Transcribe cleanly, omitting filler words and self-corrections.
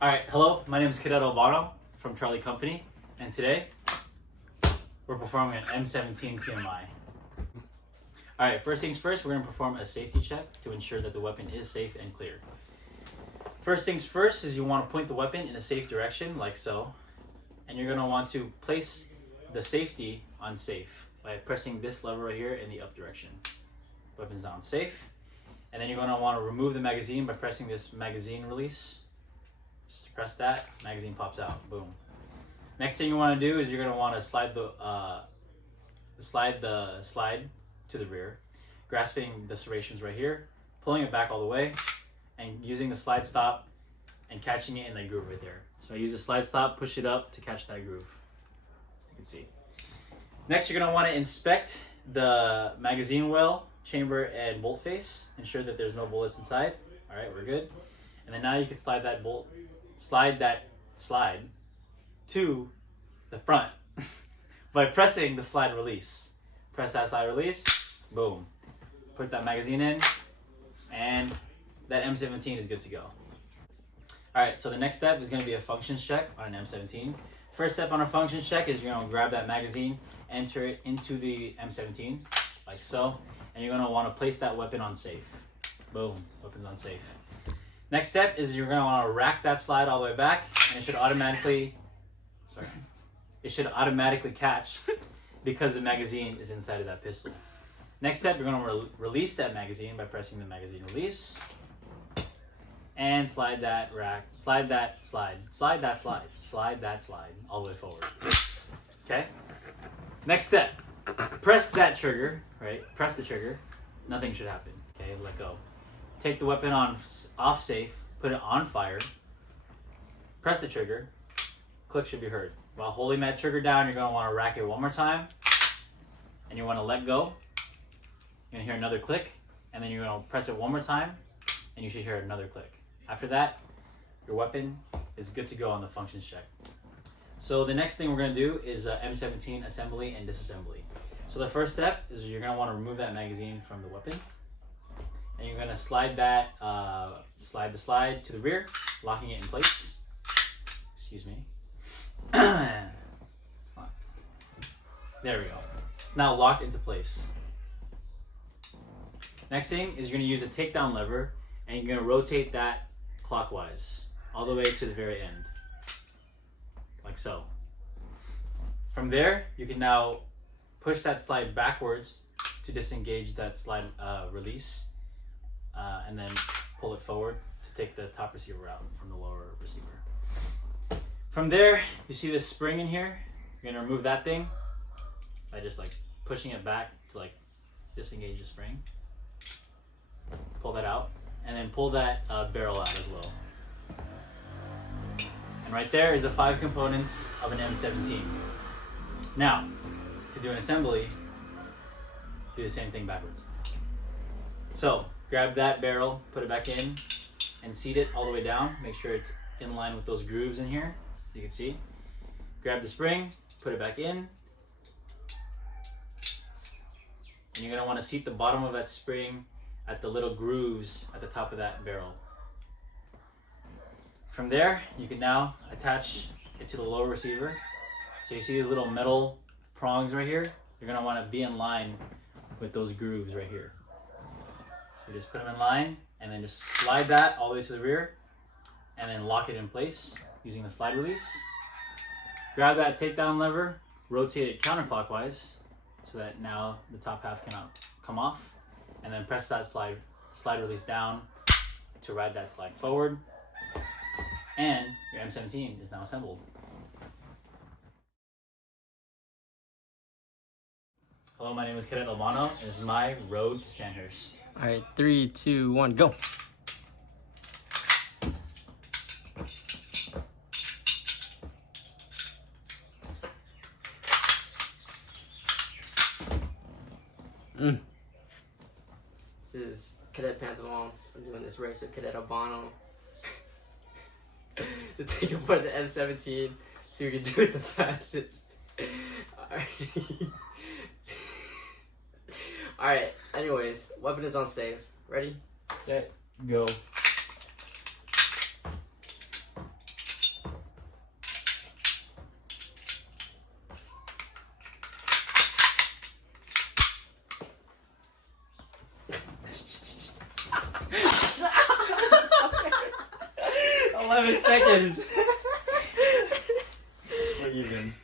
Alright, hello, my name is Cadet Albano from Charlie Company, and today we're performing an M17 PMI. Alright, first things first, we're going to perform a safety check to ensure that the weapon is safe and clear. First things first is you want to point the weapon in a safe direction, like so, and you're going to want to place the safety on safe by pressing this lever right here in the up direction. Weapon's down safe, and then you're going to want to remove the magazine by pressing this magazine release. Just press that, magazine pops out, boom. Next thing you want to do is you're going to want to slide the slide to the rear, grasping the serrations right here, pulling it back all the way, and using the slide stop and catching it in that groove right there. So I use the slide stop, push it up to catch that groove, as you can see. Next, you're going to want to inspect the magazine well, chamber, and bolt face. Ensure that there's no bullets inside. All right, we're good. And then now you can slide that slide to the front by pressing the slide release. Press that slide release, boom. Put that magazine in, and that M17 is good to go. All right, so the next step is going to be a functions check on an M17. First step on a functions check is you're going to grab that magazine, enter it into the M17, like so, and you're going to want to place that weapon on safe. Boom, weapon's on safe. Next step is you're going to want to rack that slide all the way back, and it should automatically catch because the magazine is inside of that pistol. Next step, you're going to release that magazine by pressing the magazine release, and slide that slide all the way forward. Okay? Next step, press that trigger, right? Press the trigger. Nothing should happen. Okay, let go. Take the weapon off safe, put it on fire, press the trigger, click should be heard. While holding that trigger down, you're going to want to rack it one more time, and you want to let go. You're going to hear another click, and then you're going to press it one more time, and you should hear another click. After that, your weapon is good to go on the functions check. So the next thing we're going to do is M17 assembly and disassembly. So the first step is you're going to want to remove that magazine from the weapon. And you're going to slide the slide to the rear, locking it in place. Excuse me. There we go. It's now locked into place. Next thing is you're going to use a takedown lever, and you're going to rotate that clockwise all the way to the very end, like so. From there, you can now push that slide backwards to disengage that slide release. And then pull it forward to take the top receiver out from the lower receiver. From there, you see this spring in here. You're gonna remove that thing by just like pushing it back to like disengage the spring. Pull that out, and then pull that barrel out as well. And right there is the 5 components of an M17. Now, to do an assembly, do the same thing backwards. So, grab that barrel, put it back in, and seat it all the way down. Make sure it's in line with those grooves in here, you can see. Grab the spring, put it back in, and you're going to want to seat the bottom of that spring at the little grooves at the top of that barrel. From there, you can now attach it to the lower receiver. So you see these little metal prongs right here? You're going to want to be in line with those grooves right here. So just put them in line, and then just slide that all the way to the rear, and then lock it in place using the slide release. Grab that takedown lever, rotate it counterclockwise so that now the top half cannot come off, and then press that slide release down to ride that slide forward, and your M17 is now assembled. Hello, my name is Cadet Albano, and this is my road to Sandhurst. All right, 3, 2, 1, go. This is Cadet Panthalon. I'm doing this race with Cadet Albano to take apart the M17, see if we can do it the fastest. Alright. Alright, anyways, weapon is on safe. Ready? Set, go. 11 seconds. We're even.